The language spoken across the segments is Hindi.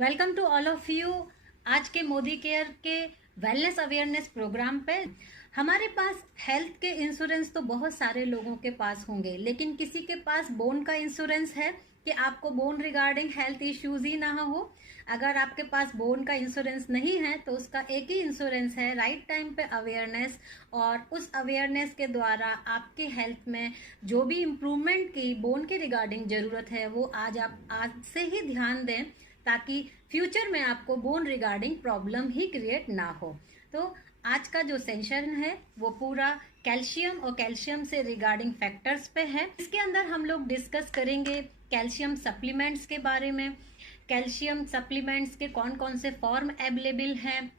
Welcome to all of you. आज के मोदी केयर के वेलनेस अवेयरनेस प्रोग्राम पे हमारे पास हेल्थ के इंश्योरेंस तो बहुत सारे लोगों के पास होंगे, लेकिन किसी के पास बोन का इंश्योरेंस है कि आपको बोन रिगार्डिंग हेल्थ इश्यूज ही ना हो। अगर आपके पास बोन का इंश्योरेंस नहीं है तो उसका एक ही इंश्योरेंस है, राइट टाइम पे अवेयरनेस। और उस अवेयरनेस के द्वारा आपके हेल्थ में जो भी इम्प्रूवमेंट की बोन के रिगार्डिंग जरूरत है वो आज से ही ध्यान दें, ताकि फ्यूचर में आपको बोन रिगार्डिंग प्रॉब्लम ही क्रिएट ना हो। तो आज का जो सेशन है वो पूरा कैल्शियम और कैल्शियम से रिगार्डिंग फैक्टर्स पे है। इसके अंदर हम लोग डिस्कस करेंगे कैल्शियम सप्लीमेंट्स के बारे में। कैल्शियम सप्लीमेंट्स के कौन कौन से फॉर्म अवेलेबल हैं,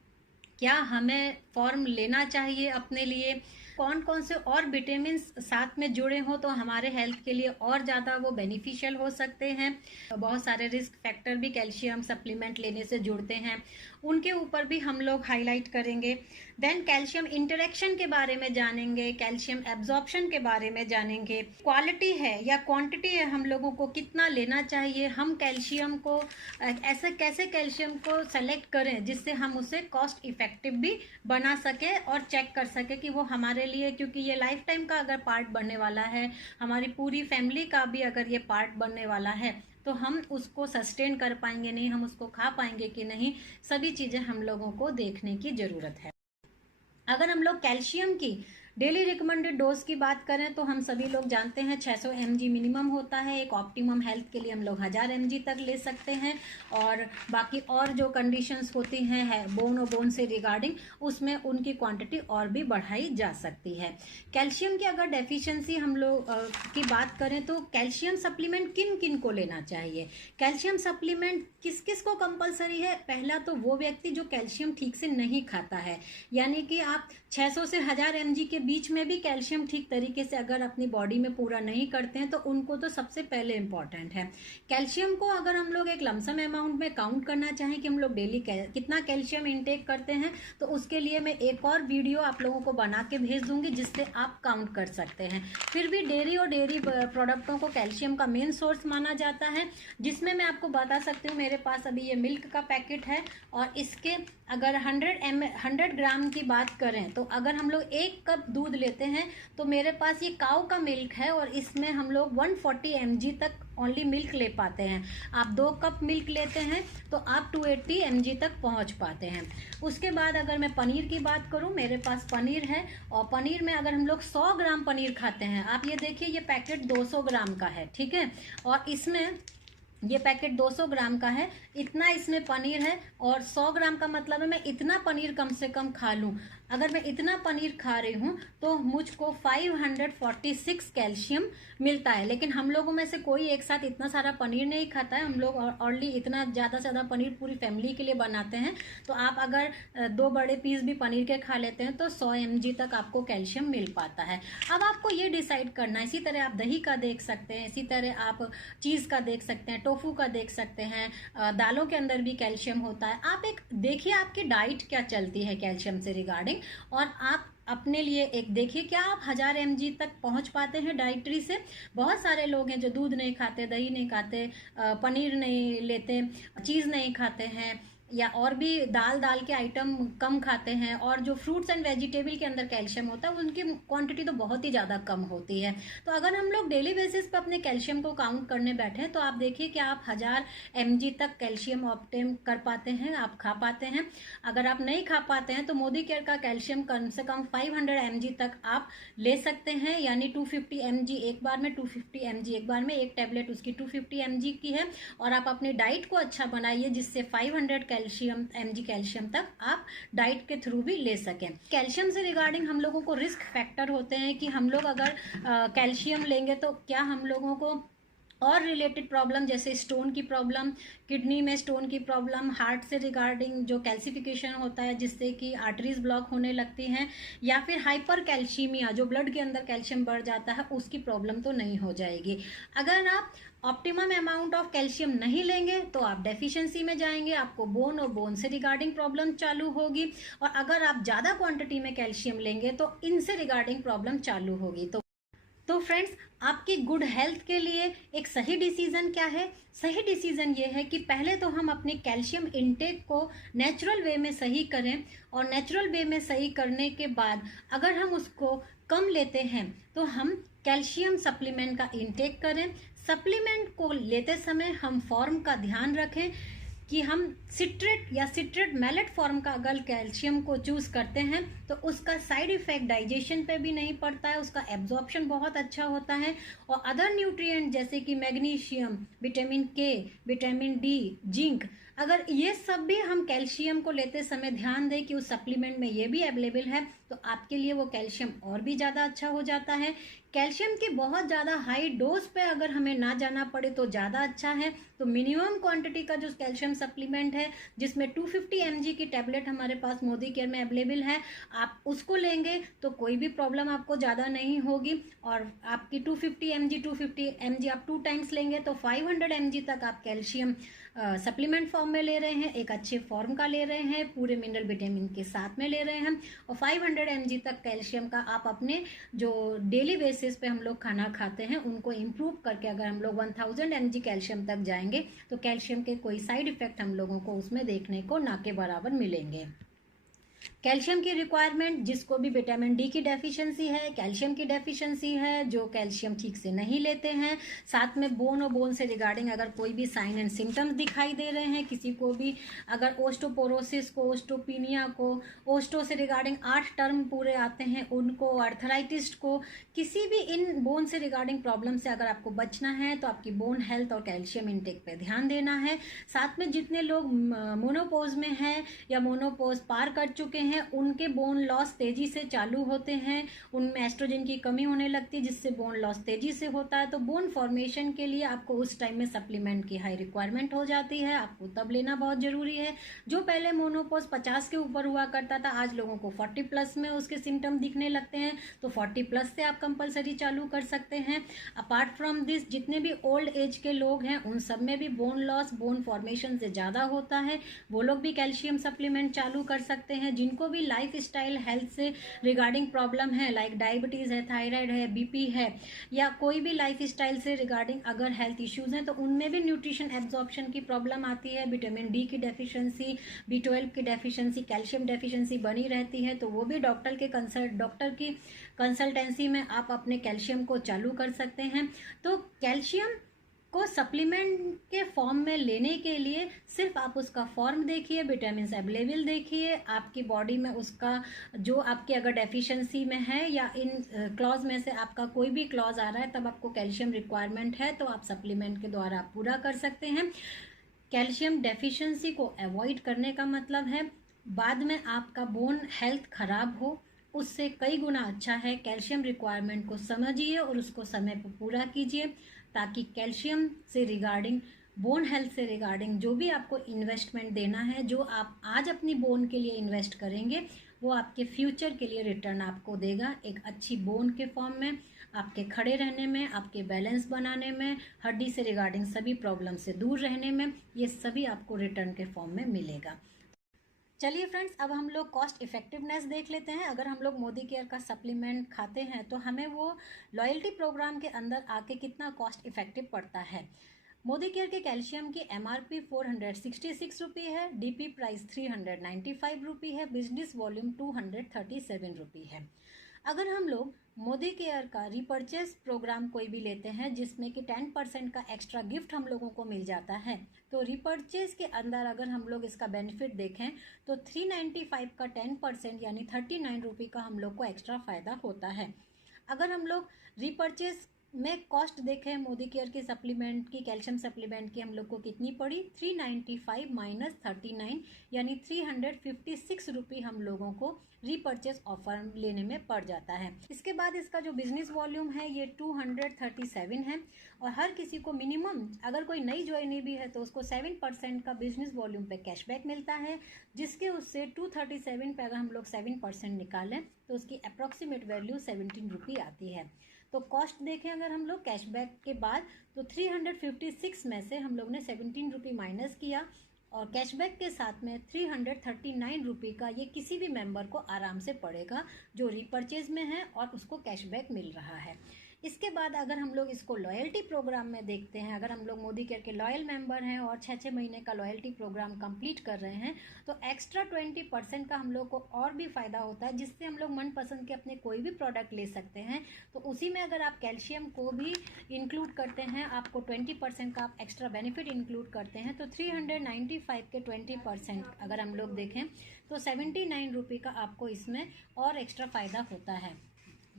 क्या हमें फॉर्म लेना चाहिए अपने लिए, कौन कौन से और विटामिन साथ में जुड़े हो तो हमारे हेल्थ के लिए और ज़्यादा वो बेनिफिशियल हो सकते हैं। बहुत सारे रिस्क फैक्टर भी कैल्शियम सप्लीमेंट लेने से जुड़ते हैं, उनके ऊपर भी हम लोग हाईलाइट करेंगे। देन कैल्शियम इंटरेक्शन के बारे में जानेंगे, कैल्शियम एब्जॉर्प्शन के बारे में जानेंगे। क्वालिटी है या क्वांटिटी है, हम लोगों को कितना लेना चाहिए, हम कैल्शियम को ऐसे कैसे कैल्शियम को सेलेक्ट करें जिससे हम उसे कॉस्ट इफेक्टिव भी बना सके और चेक कर सके कि वो हमारे लिए, क्योंकि ये लाइफ टाइम का अगर पार्ट बनने वाला है, हमारी पूरी फैमिली का भी अगर ये पार्ट बनने वाला है, तो हम उसको सस्टेन कर पाएंगे नहीं, हम उसको खा पाएंगे कि नहीं, सभी चीजें हम लोगों को देखने की जरूरत है। अगर हम लोग कैल्शियम की डेली रिकमेंडेड डोज की बात करें तो हम सभी लोग जानते हैं 600 mg मिनिमम होता है। एक ऑप्टिमम हेल्थ के लिए हम लोग 1000 mg तक ले सकते हैं, और बाकी और जो कंडीशंस होती हैं है बोन और बोन से रिगार्डिंग, उसमें उनकी क्वांटिटी और भी बढ़ाई जा सकती है। कैल्शियम की अगर डेफिशिएंसी हम लोग की बात करें तो कैल्शियम सप्लीमेंट किन किन को लेना चाहिए। कैल्शियम सप्लीमेंट किस किस को कंपलसरी है। पहला तो वो व्यक्ति जो कैल्शियम ठीक से नहीं खाता है, यानी कि आप 600 से 1000 mg के बीच में भी कैल्शियम ठीक तरीके से अगर अपनी बॉडी में पूरा नहीं करते हैं तो उनको तो सबसे पहले इंपॉर्टेंट है। कैल्शियम को अगर हम लोग एक लमसम अमाउंट में काउंट करना चाहें कि हम लोग डेली कितना कैल्शियम इनटेक करते हैं, तो उसके लिए मैं एक और वीडियो आप लोगों को बना के भेज दूंगी जिससे आप काउंट कर सकते हैं। फिर भी डेयरी और डेयरी प्रोडक्टों को कैल्शियम का मेन सोर्स माना जाता है, जिसमें मैं आपको बता सकती हूँ मेरे पास अभी ये मिल्क का पैकेट है, और इसके अगर 100 ग्राम की बात करें तो अगर हम लोग 1 कप दूध लेते हैं तो मेरे पास ये काऊ का मिल्क है, और इसमें हम लोग 140 mg तक ओनली मिल्क ले पाते हैं। आप 2 कप मिल्क लेते हैं तो आप 280 mg तक पहुंच पाते हैं। उसके बाद अगर मैं पनीर की बात करूं, मेरे पास पनीर है, और पनीर में अगर हम लोग 100 ग्राम पनीर खाते हैं, आप ये देखिए ये पैकेट 200 ग्राम का है, ठीक है, और इसमें ये पैकेट 200 ग्राम का है, इतना इसमें पनीर है, और 100 ग्राम का मतलब है मैं इतना पनीर कम से कम खा लूं। अगर मैं इतना पनीर खा रही हूं तो मुझको 546 कैल्शियम मिलता है। लेकिन हम लोगों में से कोई एक साथ इतना सारा पनीर नहीं खाता है, हम लोग ऑलरेडी इतना ज़्यादा से ज़्यादा पनीर पूरी फैमिली के लिए बनाते हैं। तो आप अगर 2 बड़े पीस भी पनीर के खा लेते हैं तो 100 mg तक आपको कैल्शियम मिल पाता है। अब आपको ये डिसाइड करना है, इसी तरह आप दही का देख सकते हैं, इसी तरह आप चीज़ का देख सकते हैं, टोफू का देख सकते हैं, दालों के अंदर भी कैल्शियम होता है। आप एक देखिए आपकी डाइट क्या चलती है कैल्शियम से रिगार्डिंग, और आप अपने लिए एक देखिए क्या आप 1000 mg तक पहुंच पाते हैं डाइटरी से। बहुत सारे लोग हैं जो दूध नहीं खाते, दही नहीं खाते, पनीर नहीं लेते, चीज़ नहीं खाते हैं, या और भी दाल के आइटम कम खाते हैं, और जो फ्रूट्स एंड वेजिटेबल के अंदर कैल्शियम होता है उनकी क्वांटिटी तो बहुत ही ज़्यादा कम होती है। तो अगर हम लोग डेली बेसिस पे अपने कैल्शियम को काउंट करने बैठे तो आप देखिए कि आप 1000 mg तक कैल्शियम ऑब्टेन कर पाते हैं, आप खा पाते हैं। अगर आप नहीं खा पाते हैं तो मोदी केयर का कैल्शियम कम से कम 500 mg तक आप ले सकते हैं, यानी 250 mg एक बार में, 250 mg एक बार में, एक टैबलेट उसकी 250 mg की है। और आप अपनी डाइट को अच्छा बनाइए जिससे 500 mg कैल्शियम तक आप डाइट के थ्रू भी ले सकें। कैल्शियम से रिगार्डिंग हम लोगों को रिस्क फैक्टर होते हैं कि हम लोग अगर कैल्शियम लेंगे तो क्या हम लोगों को और रिलेटेड प्रॉब्लम जैसे स्टोन की प्रॉब्लम, किडनी में स्टोन की प्रॉब्लम, हार्ट से रिगार्डिंग जो कैल्सिफिकेशन होता है जिससे कि आर्टरीज ब्लॉक होने लगती हैं, या फिर हाइपर कैल्शियमिया जो ब्लड के अंदर कैल्शियम बढ़ जाता है, उसकी प्रॉब्लम तो नहीं हो जाएगी। अगर आप ऑप्टिमम अमाउंट ऑफ कैल्शियम नहीं लेंगे तो आप डेफिशिएंसी में जाएंगे, आपको बोन और बोन से रिगार्डिंग प्रॉब्लम चालू होगी, और अगर आप ज़्यादा क्वांटिटी में कैल्शियम लेंगे तो इनसे रिगार्डिंग प्रॉब्लम चालू होगी। तो तो फ्रेंड्स, आपकी गुड हेल्थ के लिए एक सही डिसीजन क्या है? सही डिसीजन ये है कि पहले तो हम अपने कैल्शियम इनटेक को नेचुरल वे में सही करें, और नेचुरल वे में सही करने के बाद अगर हम उसको कम लेते हैं तो हम कैल्शियम सप्लीमेंट का इनटेक करें। सप्लीमेंट को लेते समय हम फॉर्म का ध्यान रखें कि हम सिट्रेट या सिट्रेट मैलेट फॉर्म का अगर कैल्शियम को चूज करते हैं तो उसका साइड इफेक्ट डाइजेशन पे भी नहीं पड़ता है, उसका एब्जॉर्प्शन बहुत अच्छा होता है। और अदर न्यूट्रिएंट जैसे कि मैग्नीशियम, विटामिन के, विटामिन डी, जिंक, अगर ये सब भी हम कैल्शियम को लेते समय ध्यान दें कि उस सप्लीमेंट में ये भी अवेलेबल है तो आपके लिए वो कैल्शियम और भी ज़्यादा अच्छा हो जाता है। कैल्शियम की बहुत ज़्यादा हाई डोज पे अगर हमें ना जाना पड़े तो ज़्यादा अच्छा है। तो मिनिमम क्वांटिटी का जो कैल्शियम सप्लीमेंट है जिसमें 250 mg की टैबलेट हमारे पास मोदी केयर में अवेलेबल है, आप उसको लेंगे तो कोई भी प्रॉब्लम आपको ज़्यादा नहीं होगी। और आपकी 250 mg आप 2 टाइम्स लेंगे तो 500 mg तक आप कैल्शियम सप्लीमेंट फॉर्म में ले रहे हैं, एक अच्छे फॉर्म का ले रहे हैं, पूरे मिनरल विटामिन के साथ में ले रहे हैं। और 500 mg तक कैल्शियम का आप अपने जो डेली बेसिस पे हम लोग खाना खाते हैं उनको इम्प्रूव करके अगर हम लोग 1000 mg कैल्शियम तक जाएंगे तो कैल्शियम के कोई साइड इफेक्ट हम लोगों को उसमें देखने को ना के बराबर मिलेंगे। कैल्शियम की रिक्वायरमेंट, जिसको भी विटामिन डी की डेफिशिएंसी है, कैल्शियम की डेफिशिएंसी है, जो कैल्शियम ठीक से नहीं लेते हैं, साथ में बोन और बोन से रिगार्डिंग अगर कोई भी साइन एंड सिम्टम्स दिखाई दे रहे हैं, किसी को भी अगर ओस्टोपोरोसिस को, ओस्टोपीनिया को, ओस्टो से रिगार्डिंग 8 टर्म पूरे आते हैं उनको, अर्थराइटिस को, किसी भी इन बोन से रिगार्डिंग प्रॉब्लम से अगर आपको बचना है तो आपकी बोन हेल्थ और कैल्शियम इंटेक पे ध्यान देना है। साथ में जितने लोग मोनोपोज में हैं या मोनोपोज पार कर चुके हैं उनके बोन लॉस तेजी से चालू होते हैं, उनमें एस्ट्रोजन की कमी होने लगती है जिससे बोन लॉस तेजी से होता है। तो बोन फॉर्मेशन के लिए आपको उस टाइम में सप्लीमेंट की हाई रिक्वायरमेंट हो जाती है, आपको तब लेना बहुत जरूरी है। जो पहले मोनोपोज 50 के ऊपर हुआ करता था, आज लोगों को 40 प्लस में उसके सिम्टम दिखने लगते हैं, तो 40 प्लस से आप कंपलसरी चालू कर सकते हैं। अपार्ट फ्रॉम दिस, जितने भी ओल्ड एज के लोग हैं उन सब में भी बोन लॉस, बोन फॉर्मेशन से ज्यादा होता है, वो लोग भी कैल्शियम सप्लीमेंट चालू कर सकते हैं। जिनको भी लाइफ स्टाइल हेल्थ से रिगार्डिंग प्रॉब्लम है, लाइक डायबिटीज है, थायराइड है, बीपी है, या कोई भी लाइफ स्टाइल से रिगार्डिंग अगर हेल्थ इश्यूज हैं तो उनमें भी न्यूट्रिशन एब्जॉर्प्शन की प्रॉब्लम आती है, विटामिन डी की डेफिशिएंसी, B12 की डेफिशिएंसी, कैल्शियम डेफिशिएंसी बनी रहती है, तो वो भी डॉक्टर की कंसल्टेंसी में आप अपने कैल्शियम को चालू कर सकते हैं। तो कैल्शियम को सप्लीमेंट के फॉर्म में लेने के लिए सिर्फ आप उसका फॉर्म देखिए, विटामिन अवेलेबल देखिए, आपकी बॉडी में उसका जो आपके अगर डेफिशिएंसी में है या इन क्लॉज में से आपका कोई भी क्लॉज आ रहा है तब आपको कैल्शियम रिक्वायरमेंट है तो आप सप्लीमेंट के द्वारा आप पूरा कर सकते हैं। कैल्शियम डेफिशिएंसी को अवॉइड करने का मतलब है बाद में आपका बोन हेल्थ खराब हो, उससे कई गुना अच्छा है कैल्शियम रिक्वायरमेंट को समझिए और उसको समय पर पूरा कीजिए, ताकि कैल्शियम से रिगार्डिंग, बोन हेल्थ से रिगार्डिंग जो भी आपको इन्वेस्टमेंट देना है, जो आप आज अपनी बोन के लिए इन्वेस्ट करेंगे वो आपके फ्यूचर के लिए रिटर्न आपको देगा, एक अच्छी बोन के फॉर्म में, आपके खड़े रहने में, आपके बैलेंस बनाने में, हड्डी से रिगार्डिंग सभी प्रॉब्लम से दूर रहने में, ये सभी आपको रिटर्न के फॉर्म में मिलेगा। चलिए फ्रेंड्स, अब हम लोग कॉस्ट इफेक्टिवनेस देख लेते हैं। अगर हम लोग मोदी केयर का सप्लीमेंट खाते हैं तो हमें वो लॉयल्टी प्रोग्राम के अंदर आके कितना कॉस्ट इफेक्टिव पड़ता है। मोदी केयर के कैल्शियम की MRP 466 रुपी है, DP प्राइस 395 रुपी है, बिजनेस वॉल्यूम 237 रुपी है। अगर हम लोग मोदी केयर का रिपर्चेस प्रोग्राम कोई भी लेते हैं जिसमें कि 10% का एक्स्ट्रा गिफ्ट हम लोगों को मिल जाता है, तो रिपर्चेस के अंदर अगर हम लोग इसका बेनिफिट देखें तो 395 का 10% यानी 39 रुपी का हम लोग को एक्स्ट्रा फायदा होता है। अगर हम लोग रिपर्चेस में कॉस्ट देखें मोदी केयर के सप्लीमेंट की, कैल्शियम सप्लीमेंट की हम लोग को कितनी पड़ी, 395 माइनस 39 यानी 356 रुपी हम लोगों को रिपर्चेस ऑफर लेने में पड़ जाता है। इसके बाद इसका जो बिजनेस वॉल्यूम है ये 237 है और हर किसी को मिनिमम अगर कोई नई ज्वाइनी भी है तो उसको 7% का बिजनेस वॉल्यूम पे कैशबैक मिलता है, जिसके उससे 237 पे अगर हम लोग 7% निकालें तो उसकी अप्रॉक्सीमेट वैल्यू 17 रुपी आती है। तो कॉस्ट देखें अगर हम लोग कैशबैक के बाद तो 356 में से हम लोग ने 17 रुपी माइनस किया और कैशबैक के साथ में 339 रुपी का ये किसी भी मेंबर को आराम से पड़ेगा जो रिपर्चेज में है और उसको कैशबैक मिल रहा है। इसके बाद अगर हम लोग इसको लॉयल्टी प्रोग्राम में देखते हैं, अगर हम लोग मोदी केयर के लॉयल मेंबर हैं और 6-6 महीने का लॉयल्टी प्रोग्राम कंप्लीट कर रहे हैं, तो एक्स्ट्रा 20% का हम लोग को और भी फ़ायदा होता है, जिससे हम लोग मनपसंद के अपने कोई भी प्रोडक्ट ले सकते हैं। तो उसी में अगर आप कैल्शियम को भी इंक्लूड करते हैं, आपको 20% का आप एक्स्ट्रा बेनिफिट इंक्लूड करते हैं, तो 395 के 20% अगर हम लोग देखें तो 79 रुपये का आपको इसमें और एक्स्ट्रा फ़ायदा होता है।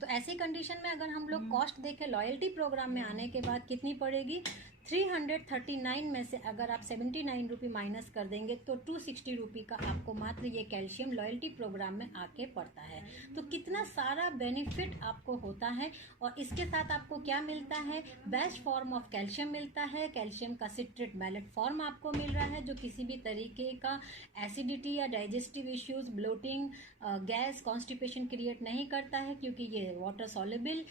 तो ऐसी कंडीशन में अगर हम लोग कॉस्ट देखें लॉयल्टी प्रोग्राम में आने के बाद कितनी पड़ेगी, 339 में से अगर आप 79 रुपये माइनस कर देंगे तो 260 रुपये का आपको मात्र ये कैल्शियम लॉयल्टी प्रोग्राम में आके पड़ता है। तो कितना सारा बेनिफिट आपको होता है, और इसके साथ आपको क्या मिलता है, बेस्ट फॉर्म ऑफ कैल्शियम मिलता है, कैल्शियम का सिट्रेट मैलेट फॉर्म आपको मिल रहा है, जो किसी भी तरीके का एसिडिटी या digestive issues, bloating, gas, constipation create नहीं करता है, क्योंकि ये वाटर सॉल्युबल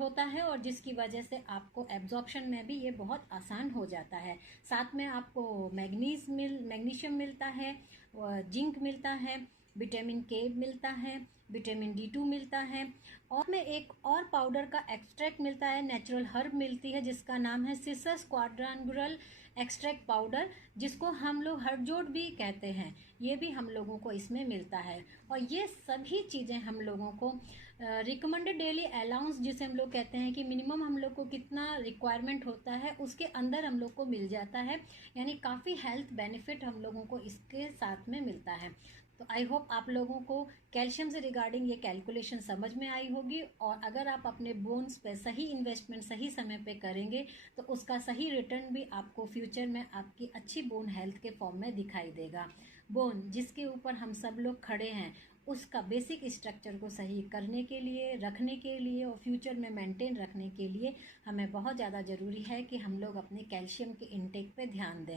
होता है, और जिसकी वजह से आपको एब्जॉर्प्शन में भी ये बहुत आसान हो जाता है। साथ में आपको मैग्नीशियम मिलता है, जिंक मिलता है, विटामिन के मिलता है, विटामिन D2 मिलता है, और में एक और पाउडर का एक्सट्रैक्ट मिलता है, नेचुरल हर्ब मिलती है जिसका नाम है सिसस क्वाड्रांगुलर एक्सट्रैक्ट पाउडर, जिसको हम लोग हरजोट भी कहते हैं, ये भी हम लोगों को इसमें मिलता है। और ये सभी चीज़ें हम लोगों को रिकमेंडेड डेली अलाउंस, जिसे हम लोग कहते हैं कि मिनिमम हम लोग को कितना रिक्वायरमेंट होता है उसके अंदर हम लोग को मिल जाता है, यानी काफ़ी हेल्थ बेनिफिट हम लोगों को इसके साथ में मिलता है। तो आई होप आप लोगों को कैल्शियम से रिगार्डिंग ये कैलकुलेशन समझ में आई होगी, और अगर आप अपने बोन्स पे सही इन्वेस्टमेंट सही समय पे करेंगे तो उसका सही रिटर्न भी आपको फ्यूचर में आपकी अच्छी बोन हेल्थ के फॉर्म में दिखाई देगा। बोन जिसके ऊपर हम सब लोग खड़े हैं, उसका बेसिक स्ट्रक्चर को सही करने के लिए, रखने के लिए और फ्यूचर में मेंटेन रखने के लिए हमें बहुत ज़्यादा ज़रूरी है कि हम लोग अपने कैल्शियम के इनटेक पे ध्यान दें।